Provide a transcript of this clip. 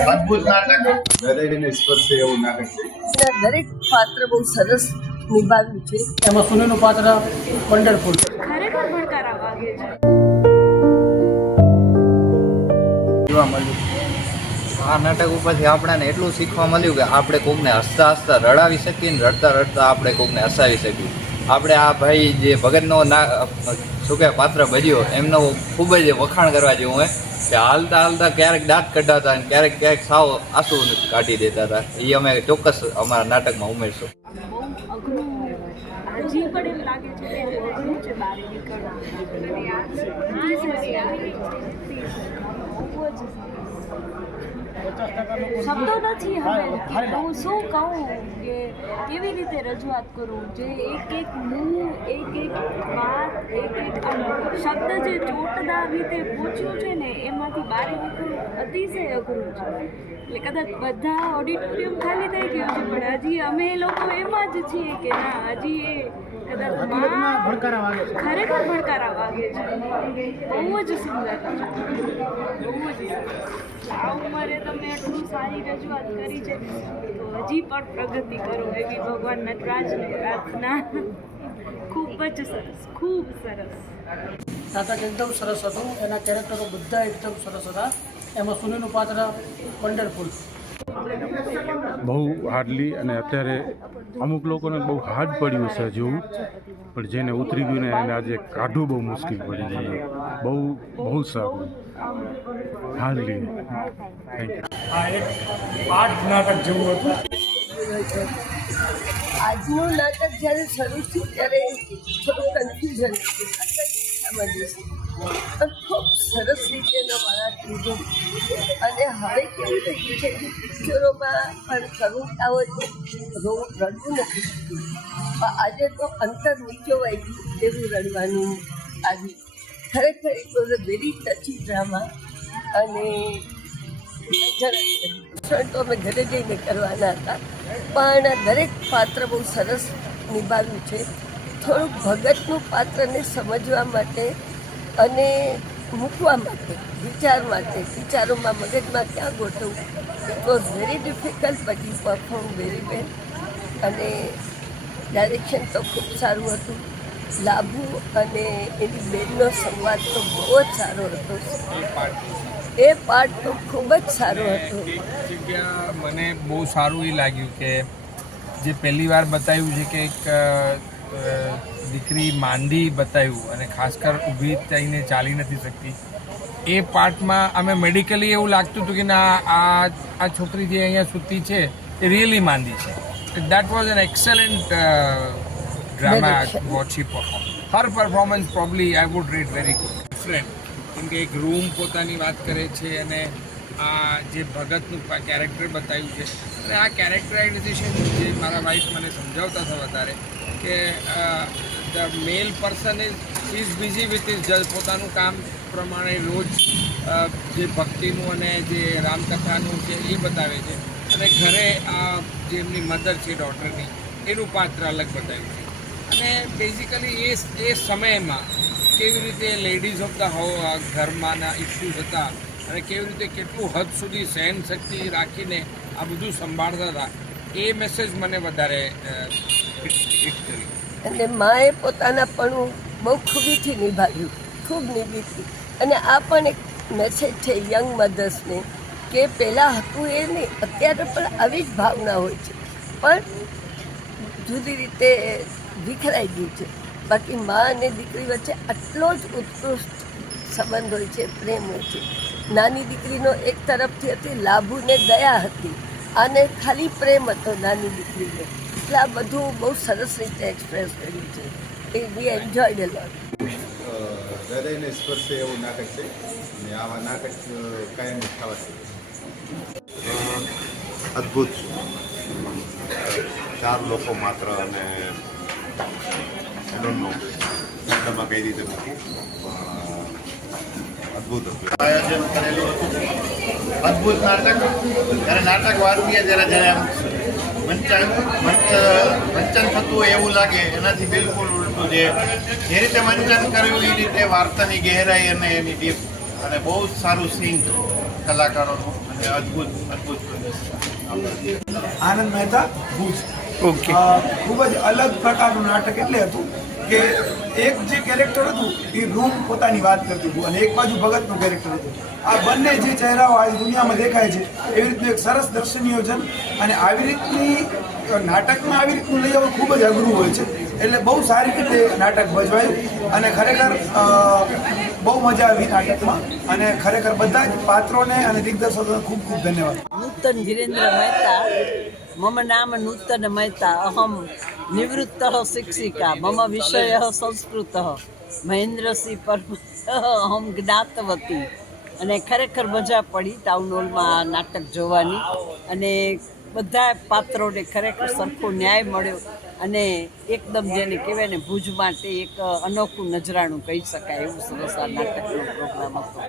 અદ્ભુત નાટક, હૃદયને સ્પર્શે એવું નાટક છે. દરેક પાત્ર બહુ સરસ નિભાવ્યું છે. એમાં સુનીનું પાત્ર વન્ડરફુલ ખરેખર ભડકારા વાગે છે. જોવા મળ્યું. આ નાટક ઉપરથી આપણને એટલું શીખવા મળ્યું કે આપણે કોકને હસતા હસતા રડાવી શકીએ ને રડતા રડતા આપણે કોકને હસાવી શકીએ. આપણે આ ભાઈ જે ભગતનો શું કહેવાય પાત્ર ભજ્યો એમનો ખૂબ જ વખાણ કરવા જેવું હોય કે હાલતા હાલતા ક્યારેક દાંત કઢાવતા અને ક્યારેક સાવ આંસુ કાઢી દેતા હતા. એ અમે ચોક્કસ અમારા નાટકમાં ઉમેરશું. બહુ અઘરું હજી પણ એમ લાગે છે કે બહુ અઘરું છે બહાર નીકળવું. શબ્દો નથી હવે કે હું શું કહું કે કેવી રીતે રજૂઆત કરું. જે એક મૂળ એક વાત એક શબ્દ જે ચોટદાર રીતે પૂછ્યું છે ને એમાંથી બહાર નીકળવું અતિશય અઘરું છે. એટલે કદાચ બધા ઓડિટોરિયમ ખાલી થઈ ગયું છે પણ હજી અમે લોકો એમાં જ છીએ કે ના હજી એ કદાચ ખરેખર ભડકારા વાગે છે. બહુ જ સુંદર બહુ જ આ ઉંમરે તમે આટલું સારી રજૂઆત કરી છે તો હજી પણ પ્રગતિ કરો એવી ભગવાન નટરાજને પ્રાર્થના. ખૂબ જ સરસ, ખૂબ સરસ નાટક એકદમ સરસ હતું. એના કેરેક્ટરો બધા એકદમ સરસ હતા. એમાં સુનીનું પાત્ર વન્ડરફુલ. બહુ હાર્ડલી અને અત્યારે અમુક લોકોને બહુ હાર્ડ પડ્યું છે જેવું, પણ જેને ઉતરી ગયું ને એને આજે કાઢવું બહુ મુશ્કેલ પડી ગયું. બહુ સારું હાર્ડલી. Thank you. આ એક આર્ટ નાટક જેવું હતું. આજનું નાટક જ્યારે શરૂ થયું ત્યારે થોડું કન્ફ્યુઝન પણ ખૂબ સરસ રીતે એનો વળાંક લીધો. અને હવે કેવું થઈ ગયું છે કે પિક્ચરોમાં પણ કરુણતા હોય તો રડવું નથી શકતું. પણ આજે તો અંતર નીચો વાઈ ગયું એવું રડવાનું આવ્યું. ખરેખર it was a very touchy drama. અને તો અમે ઘરે જઈને કરવાના હતા પણ દરેક પાત્ર બહુ સરસ નિભાવ્યું છે. થોડુંક ભગતનું પાત્રને સમજવા માટે અને મૂકવા માટે વિચારોમાં મગજમાં ક્યાં ગોઠવવું it was very difficult but you perform very well. અને ડાયરેક્શન તો ખૂબ સારું હતું. લાભુ અને એની બેનનો સંવાદ તો બહુ જ સારો હતો. એ પાર્ટ તો ખૂબ જ સારો હતો. જગ્યા મને બહુ સારું એ લાગ્યું કે જે પહેલી વાર બતાવ્યું છે કે એક દીકરી માંદી બતાવ્યું અને ખાસ કર ઊભી થઈને ચાલી નથી શકતી. એ પાર્ટમાં અમે મેડિકલી એવું લાગતું હતું કે ના આ છોકરી જે અહીંયા સૂતી છે એ રિયલી માંદી છે. That was an excellent drama what she perform. Her performance probably I would rate very good. Different કેમ કે એક રૂમ પોતાની વાત કરે છે અને આ જે ભગતનું કેરેક્ટર બતાવ્યું છે અને આ કેરેક્ટરાઇઝેશન જે મારા વાઈફ મને સમજાવતા હતા વધારે કે the male person is busy with his જજ. પોતાનું કામ પ્રમાણે રોજ જે ભક્તિનું અને જે રામકથાનું છે એ બતાવે છે અને ઘરે આ જે એમની મધર છે ડોટરની એનું પાત્ર અલગ બતાવ્યું છે. અને બેઝિકલી એ સમયમાં કેવી રીતે લેડીઝ ઓફ ધ ઘરમાંના ઇસ્યુઝ હતા અને કેવી રીતે કેટલું હદ સુધી સહન શક્તિ રાખીને આ બધું સંભાળતા હતા એ મેસેજ મને વધારે હિટ કરી. અને માએ પોતાના પણ બહુ ખૂબીથી નિભાવ્યું, ખૂબ નિભાવ્યું. અને આ પણ એક મેસેજ છે યંગ મધર્સને કે પહેલાં હતું એ નહીં, અત્યારે પણ આવી જ ભાવના હોય છે પણ જુદી રીતે વિખરાઈ ગયું છે. બાકી મા અને દીકરી વચ્ચે આટલો જ ઉત્કૃષ્ટ સંબંધ હોય છે, પ્રેમ હોય છે. નાની દીકરીનો એક તરફથી હતી, લાભુને દયા હતી, આને ખાલી પ્રેમ હતો નાની દીકરીને. એટલે આ બધું બહુ સરસ રીતે એક્સપ્રેસ કર્યું છે. એ વી એન્જોયડ અ લોટ. હૃદયને સ્પર્શે એવું નાટક છે અને આવા નાટક કાયમી થવા છે. અદ્ભુત. 4 લોકો માત્ર અને શબ્દમાં કઈ રીતે નથી અદ્ભુત હતું. આયોજન કરેલું હતું અદ્ભુત નાટક. જ્યારે નાટક વાંચીએ ત્યારે વંચન થતું હોય એવું લાગે, એનાથી બિલકુલ ઉલટું. જે રીતે વંચન કર્યું એ રીતે વાર્તાની ગહેરાઈ અને એની ડીપ અને બહુ જ સારું સિંક કલાકારોનું અને એ અદ્ભુત પ્રદર્શન. આનંદ મહેતા ભુજ. ઓકે. ખૂબ જ અલગ પ્રકારનું નાટક એટલે હતું કે એક જે કેરેક્ટર હતું એ રૂમ પોતાની વાત કરતું હતું અને એક બાજુ ભગતનું કેરેક્ટર હતું. આ બંને જે ચહેરાઓ આજ દુનિયામાં દેખાય છે એવી રીતનું એક સરસ દર્શન નિયોજન અને આવી રીતની નાટકમાં આવી રીતનું લઈ આવવું ખૂબ જ અઘરું હોય છે. એટલે બહુ સારી રીતે નાટક ભજવાયું અને ખરેખર બહુ મજા આવી નાટકમાં અને ખરેખર બધા જ પાત્રોને અને દિગ્દર્શકોને ખૂબ ખૂબ ધન્યવાદ. નૂતન ધીરેન્દ્ર મહેતા મમ નામ નૂતન મહેતા અહમ નિવૃત્ત શિક્ષિકા મમ વિષય સંસ્કૃત મહેન્દ્રસિંહ પરમ અહમ જ્ઞાતવતી. અને ખરેખર મજા પડી ટાઉન હોલમાં આ નાટક જોવાની અને બધા પાત્રોને ખરેખર સરખો ન્યાય મળ્યો અને એકદમ જેને કહેવાય ને ભુજ માટે એક અનોખું નજરાણું કહી શકાય એવું સરસ આ નાટકનો પ્રોગ્રામ હતો.